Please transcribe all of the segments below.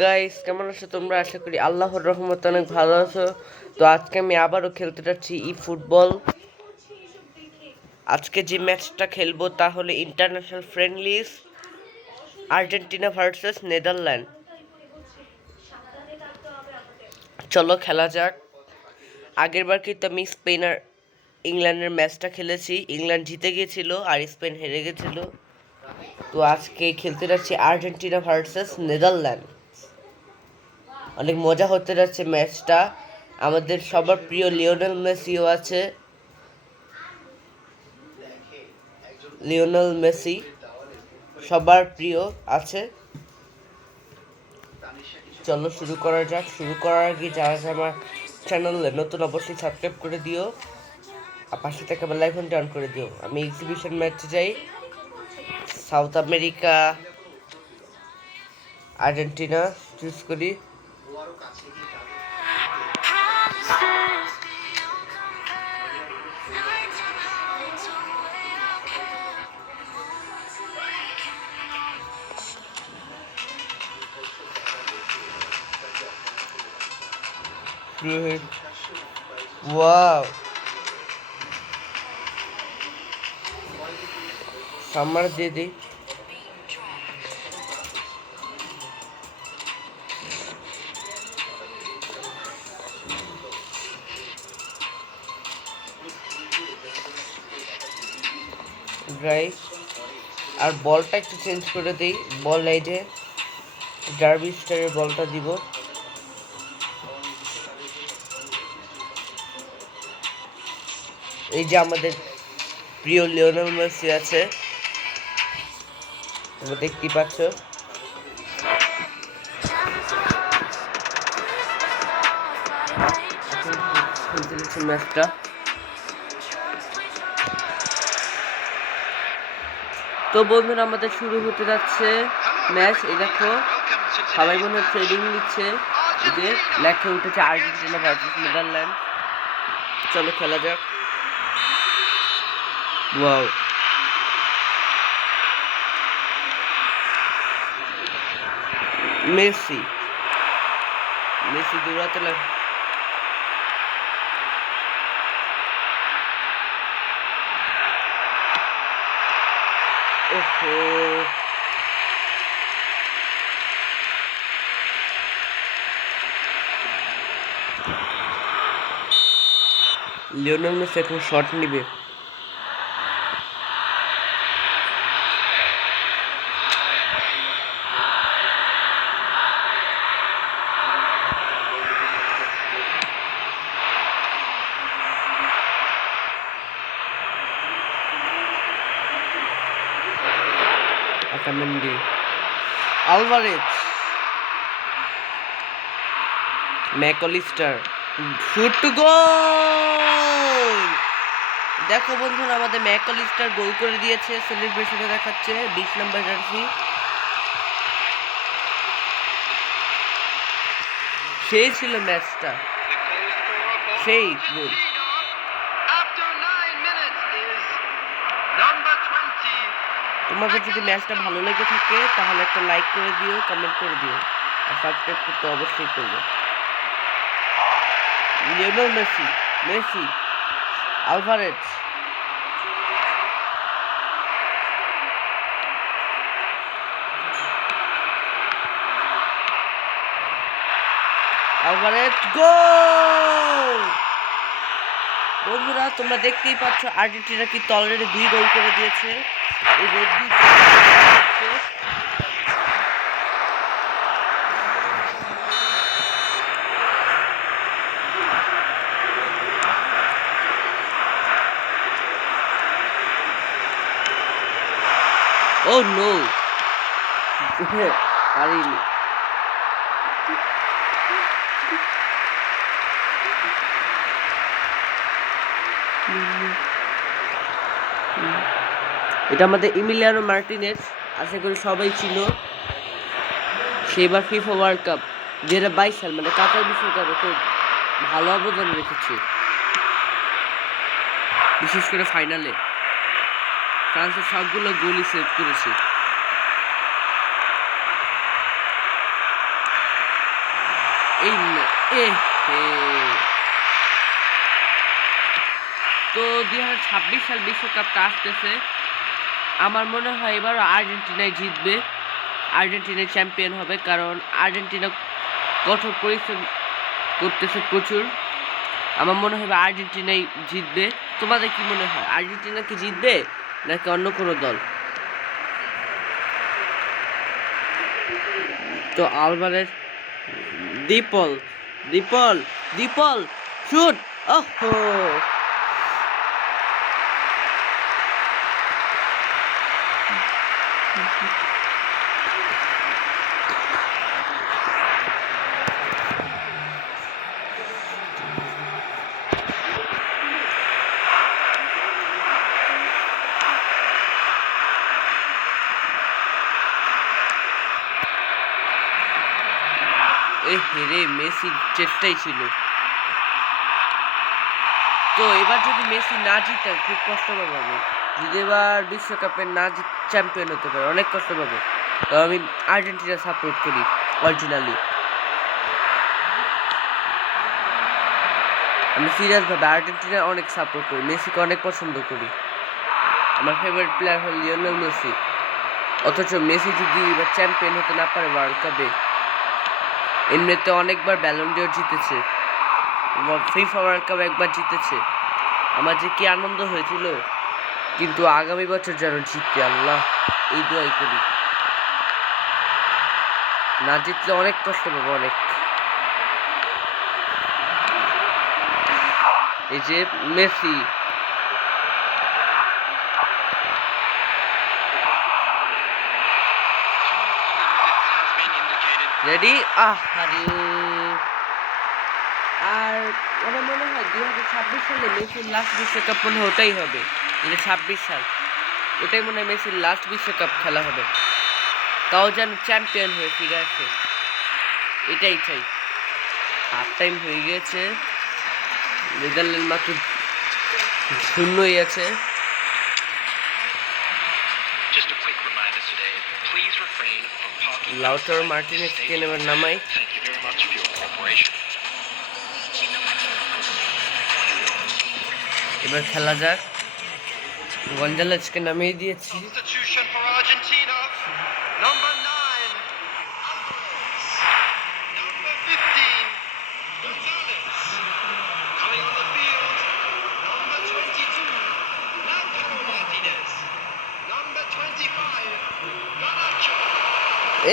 Guys, কেমন আছো তোমরা? আশা করি আল্লাহর রহমতে অনেক ভালো আছো। তো আজকে আমি আবারও খেলতে যাচ্ছি ফুটবল। আজকে যে ম্যাচটা খেলবো তা হলো ইন্টারন্যাশনাল ফ্রেন্ডলিস, আর্জেন্টিনা ভার্সেস নেদারল্যান্ড। চলো খেলা যাক। আগের বার কিন্তু আমি স্পেন আর ইংল্যান্ডের ম্যাচটা খেলেছি, ইংল্যান্ড জিতে গিয়েছিল আর স্পেন হেরে গেছিল। তো আজকে খেলতে যাচ্ছি আর্জেন্টিনা ভার্সেস নেদারল্যান্ড। অনেক মজা হতে যাচ্ছে ম্যাচটা। আমাদের সবার প্রিয় লিওনেল মেসিও আছে। লিওনেল মেসি সবার প্রিয় আছে। চলো শুরু করা যাক। শুরু করার আগে যারা আমার চ্যানেলে নতুন অবশ্যই সাবস্ক্রাইব করে দিও আর পাশে থেকে বেল আইকনটা অন করে দিও। আমি এক্সিবিশন ম্যাচে যাই। সাউথ আমেরিকা, আর্জেন্টিনা চুজ করি। ওয়াও, সামার দিয়ে দিই। ড্রাই আর বলটা একটু চেঞ্জ করে দিই। বল এই যে ডার্বি স্টারের বলটা দিব। এই যে আমাদের প্রিয় লিওনেল মেসি আছে, তোমরা দেখতেই পাচ্ছ। ম্যাচটা তো বন্ধুরা আমাদের শুরু হতে যাচ্ছে ম্যাচ। এই দেখো সবাই মনে হয় ট্রেনিং নিচ্ছে। এই যে লেখা উঠেছে আর্জেন্টিনা ভার্সেস নেদারল্যান্ড। চলো খেলা যাক। ওয়াও, মেসি মেসি দৌড়াতে লাগ। ওহো, লিওনেল মেসি এখন শট নিবে। আটামেন্ডি, আলভারেজ, ম্যাকলিস্টার, শুট টু গোল। দেখো বন্ধুরা আমাদের ম্যাকলিস্টার গোল করে দিয়েছে। সেলিব্রেশনে দেখাচ্ছে 20 নম্বর জার্সি। সেই ছিল ম্যাচটা, সেই গোল। তোমাদের যদি ম্যাচটা ভালো লেগে থাকে তাহলে একটা লাইক করে দিও, কমেন্ট করে দিও আর সাবস্ক্রাইব করতে অবশ্যই করবে। Lionel Messi, Messi, Alvarez, Alvarez, goal. বন্ধুরা তোমরা দেখতেই পাচ্ছ আর্জেন্টিনা কিন্তু অলরেডি 2 গোল করে দিয়েছে। এই রোডি ও নো, পারিনি। এটা আমাদের ইমিলিয়ানো মার্টিনেজ, আশা করি সবাই ছিল। সেবার ফিফা ওয়ার্ল্ড কাপ 2022 সাল মানে কাতার বিশ্বকাপে খুব ভালো অবদান রেখেছে, বিশেষ করে ফাইনালে ফ্রান্সের সবগুলো গোলই সেভ করেছে। এই এ তো 2026 সাল বিশ্বকাপটা আসতেছে। আমার মনে হয় এবার আর্জেন্টিনাই জিতবে, আর্জেন্টিনা চ্যাম্পিয়ন হবে, কারণ আর্জেন্টিনা কঠোর পরিশ্রম করতেছে প্রচুর। আমার মনে হয় আর্জেন্টিনাই জিতবে। তোমাদের কি মনে হয়, আর্জেন্টিনা কি জিতবে নাকি অন্য কোনো দল? তো আলভারেজ, দীপল দীপল দীপল শুট, ওহো রে, মেসির চেষ্টাই ছিল। তো এবার যদি মেসি না জিতে খুব কষ্ট পাবো আমি। যদি এবার বিশ্বকাপে না চ্যাম্পিয়ন হতে পারে অনেক কষ্ট পাবো। তো আমি আর্জেন্টিনা সাপোর্ট করি অরিজিনালি। আমি সিরিয়াসভাবে আর্জেন্টিনা অনেক সাপোর্ট করি, মেসিকে অনেক পছন্দ করি। আমার ফেভারিট প্লেয়ার হল লিওনেল মেসি। অথচ মেসি যদি এবার চ্যাম্পিয়ন হতে না পারে ওয়ার্ল্ড কাপে, এমনিতে অনেকবার ব্যালন ডিওর জিতেছে, ফিফা ওয়ার্ল্ড কাপ একবার জিতেছে, আমার যে কি আনন্দ হয়েছিল। কিন্তু আগামী বছর যেন জিততে আল্লাহ এই দোয়াই করি। না জিতলে অনেক কষ্ট পাবো, অনেক। এই যে মেসি, রেডি, আরে আর আমার মনে হয় 2026 সালে মেসির লাস্ট বিশ্বকাপ মনে হয় ওটাই হবে। 2026 সাল ওটাই মনে হয় মেসির লাস্ট বিশ্বকাপ খেলা হবে, তাও যেন চ্যাম্পিয়ন হয়ে ফিরে আসে, এটাই চাই। হাফ টাইম হয়ে গিয়েছে, নেদারল্যান্ড মাত্র 0-ই আছে। লাউটারো মার্টিনেজকে এবার নামাই। এবার খেলা যাক। গঞ্জালেজকে নামিয়ে দিয়েছি।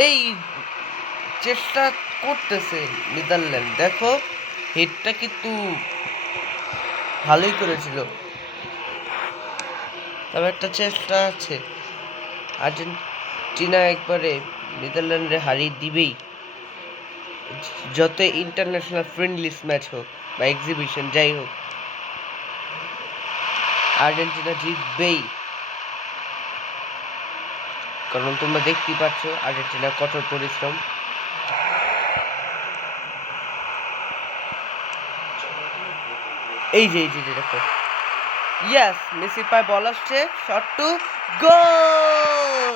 এই চেষ্টা করতেছে নেদারল্যান্ড, দেখো হেডটা কিন্তু ভালোই করেছিল, তবে একটা চেষ্টা আছে। আর্জেন্টিনা একবারে নেদারল্যান্ডে হারিয়ে দিবেই, যত ইন্টারন্যাশনাল ফ্রেন্ডলিস ম্যাচ হোক বা এক্সিবিশন যাই হোক, আর্জেন্টিনা জিতবেই। কারণ তোমরা দেখতেই পাচ্ছ আর্জেন্টিনার কঠোর পরিশ্রম। এই যে দেখো, ইয়েস, মেসির পায়ে বল আসছে, শট টু গোল।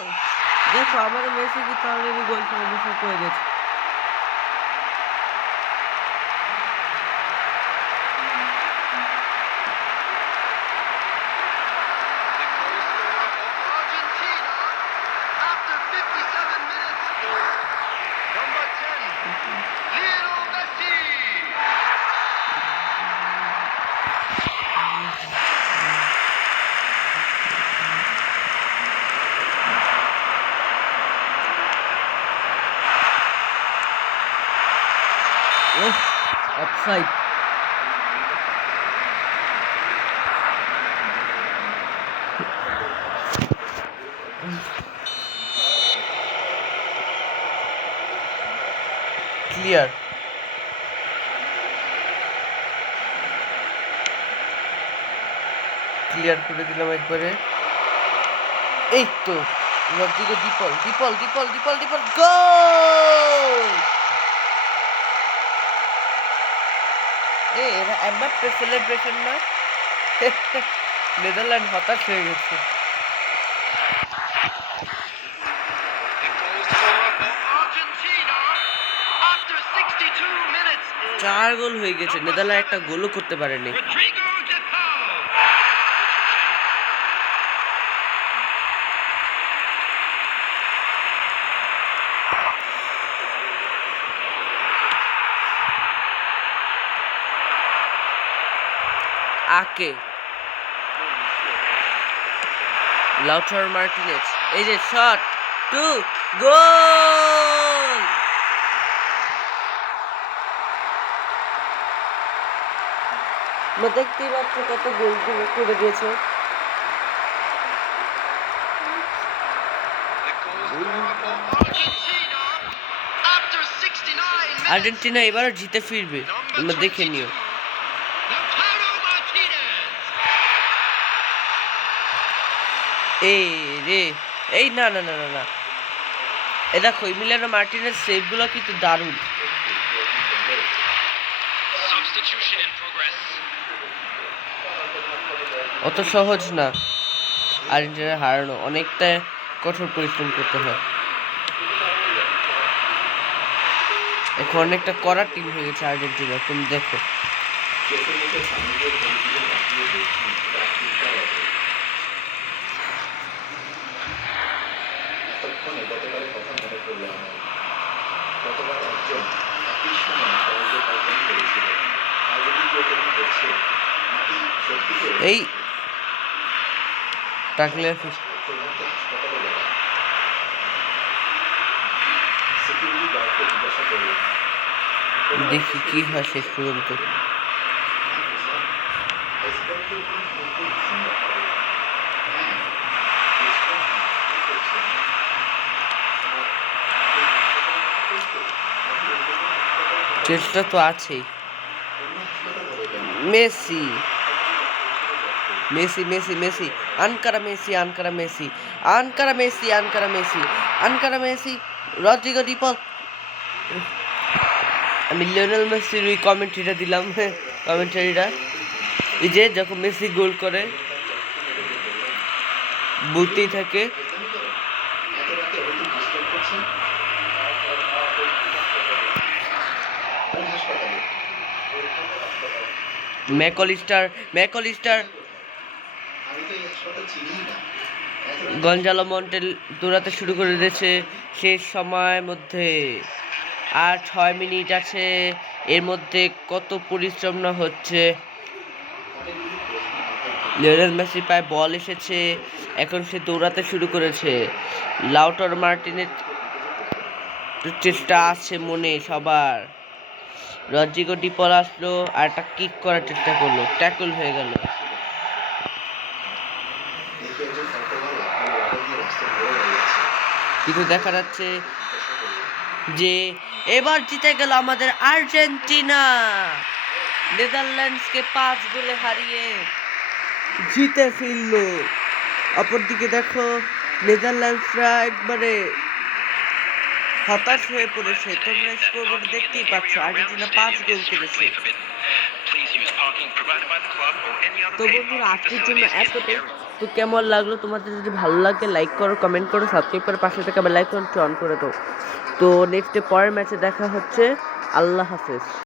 দেখো আমাদের মেসি কিন্তু অলরেডি গোল সেলিব্রেশন করে দিয়েছে। অফসাইড। ক্লিয়ার, ক্লিয়ার করে দিলাম একবারে। এই তো রদ্রিগো, দীপল দীপল দীপল দীপল দীপল গোল। এরা এমবাপ্পে সেলিব্রেশন না, নেদারল্যান্ড হতাশ হয়ে গেছে। 4 গোল হয়ে গেছে, নেদারল্যান্ড একটা গোলও করতে পারেনি। আকে লাউটারো মার্টিনেজ, এই যে শট, 2 গোল। দেখতেই পাচ্ছ কত গোল করে দিয়েছে। আর্জেন্টিনা এবারও জিতে ফিরবে, তোমরা দেখে নিও। এই রে, এই না না না না না, এ দেখো ইমিলিয়ানো মার্টিনেজ সেভগুলো কিন্তু দারুণ। অত সহজ না আর্জেন্টিনা হারানো, অনেকটা কঠোর পরিশ্রম করতে হয়। এখন অনেকটা কড়া টিম হয়ে গেছে আর্জেন্টিনা, তুমি দেখো। এই টাকলে দেখি কি হয় শেষ পর্যন্ত। চেষ্টা তো আছেই। মেসি মেসি মেসি মেসি আনকারা মেসি আনকারা মেসি আনকারা মেসি আনকারা মেসি আনকারা মেসি রদ্রিগো ডি পল। আমি লিওনেল মেসির ওই কমেন্ট্রিটা দিলাম, কমেন্টারিটা এই যে যখন মেসি গোল করে বলতেই থাকে। ম্যাকলিস্টার ম্যাকলিস্টার গঞ্জালো মন্টেল দৌড়াতে শুরু করে দিয়েছে শেষ সময়ের মধ্যে। আর 6 মিনিট আছে, এর মধ্যে কত পরিশ্রম না হচ্ছে। লিওনেল মেসি পায়ে বল এসেছে, এখন সে দৌড়াতে শুরু করেছে। লাউটারো মার্টিনের চেষ্টা আছে মনে সবার। রদ্রিগো ডি পল আসলো আর একটা কিক করার চেষ্টা করলো, ট্যাকল হয়ে গেল। কিন্তু দেখা যাচ্ছে যে এবার জিতে গেল আমাদের আর্জেন্টিনা, নেদারল্যান্ডসকে 5 গোলে হারিয়ে জিতে ফিরল। অপরদিকে দেখো নেদারল্যান্ডসরা একবারে হতাশ হয়ে পড়েছে। তোমরা স্কোরবোর্ড দেখতেই পাচ্ছ, আর্জেন্টিনা 5 গোল করেছে। তো বন্ধুরা আজকের জন্য এতটাই। তো কেমন লাগলো তোমাদের? যদি ভালো লাগে লাইক করো, কমেন্ট করো, সাবস্ক্রাইব করে পাশে থেকে বেল আইকনটি অন করে দাও। তো নেক্সট পরের ম্যাচে দেখা হচ্ছে। আল্লাহ হাফেজ।